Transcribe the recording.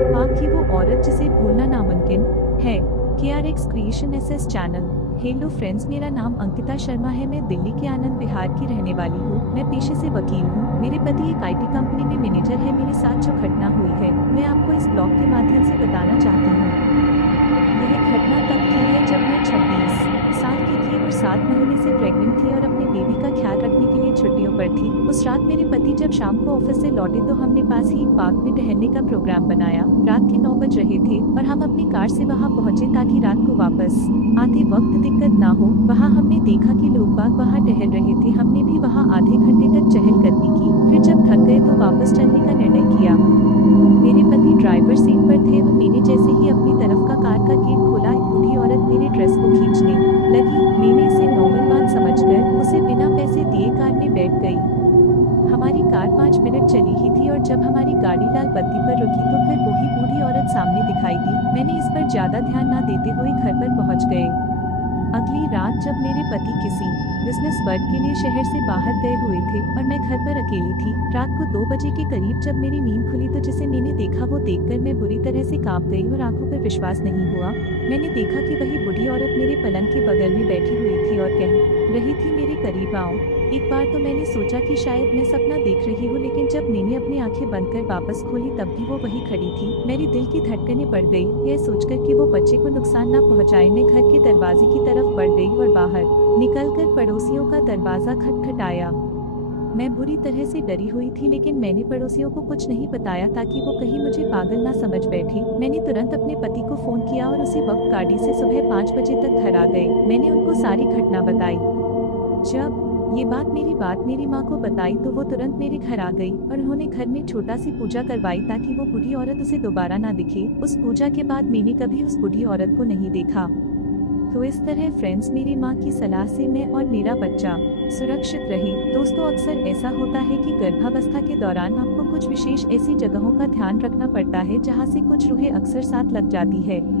माँ की वो औरत जिसे भूलना नामुमकिन है। KRX creation SS channel. Hello friends, मेरा नाम अंकिता शर्मा है। मैं दिल्ली के आनंद विहार की रहने वाली हूँ। मैं पेशे से वकील हूँ। मेरे पति एक IT कंपनी में मैनेजर है। मेरे साथ जो घटना हुई है मैं आपको इस ब्लॉग के माध्यम से बताना चाहती हूँ। यह घटना तब की है जब मैं 26 साल की थी और 7 महीने से प्रेग्नेंट थी और अपने बेबी का ख्याल रखने के लिए छुट्टियों पर थी। उस रात मेरे पति जब शाम को ऑफिस से लौटे तो हमने पास ही एक पार्क में टहलने का प्रोग्राम बनाया। रात के 9 बज रहे थे और हम अपनी कार से वहां पहुंचे ताकि रात को वापस आते वक्त दिक्कत ना हो। वहां हमने देखा कि लोग बाग वहां टहल रहे थे। हमने भी वहां आधे घंटे तक चहलकदमी की। फिर जब थक गए तो वापस चलने का निर्णय किया। मेरे पति ड्राइवर सीट पर थे और मैंने जैसे ही अपनी तरफ का कार का गेट खोला, एक बूढ़ी औरत मेरे ड्रेस को खींचने लगी। मैंने इसे नॉर्मल बात समझकर उसे बिना पैसे दिए कार में बैठ गई। हमारी कार 5 मिनट चली ही थी और जब हमारी गाड़ी लाल बत्ती पर रुकी तो फिर वही बूढ़ी औरत सामने दिखाई दी। मैंने इस पर ज्यादा ध्यान न देते हुए घर पर पहुंच गए। अगली रात जब मेरे पति किसी बिजनेस वर्क के लिए शहर से बाहर गए हुए थे और मैं घर पर अकेली थी, रात को 2 बजे के करीब जब मेरी नींद खुली तो जिसे मैंने देखा वो देखकर मैं बुरी तरह से कांप गई और आंखों पर विश्वास नहीं हुआ। मैंने देखा कि वही बूढ़ी औरत मेरे पलंग के बगल में बैठी हुई थी और कह रही थी, मेरे करीब आओ। एक बार तो मैंने सोचा कि शायद मैं सपना देख रही हूँ, लेकिन जब मैंने अपनी आंखें बंद कर वापस खोली तब भी वो वही खड़ी थी। मेरी दिल की धड़कनें बढ़ गई, यह सोचकर कि वो बच्चे को नुकसान न पहुंचाए। मैं घर के दरवाजे की तरफ बढ़ गई और बाहर निकलकर पड़ोसियों का दरवाजा खटखटाया। मैं बुरी तरह से डरी हुई थी, लेकिन मैंने पड़ोसियों को कुछ नहीं बताया ताकि वो कहीं मुझे पागल ना समझ बैठे। मैंने तुरंत अपने पति को फोन किया और उसी वक्त गाड़ी से सुबह 5 बजे तक घर आ गए। मैंने उनको सारी घटना बताई। जब ये बात मेरी माँ को बताई तो वो तुरंत मेरे घर आ गई और उन्होंने घर में छोटा सी पूजा करवाई ताकि वो बूढ़ी औरत उसे दोबारा ना दिखे। उस पूजा के बाद मैंने कभी उस बूढ़ी औरत को नहीं देखा। तो इस तरह फ्रेंड्स, मेरी माँ की सलाह से मैं और मेरा बच्चा सुरक्षित रहे। दोस्तों, अक्सर ऐसा होता है कि गर्भावस्था के दौरान आपको कुछ विशेष ऐसी जगहों का ध्यान रखना पड़ता है जहाँ से कुछ रूहें अक्सर साथ लग जाती है।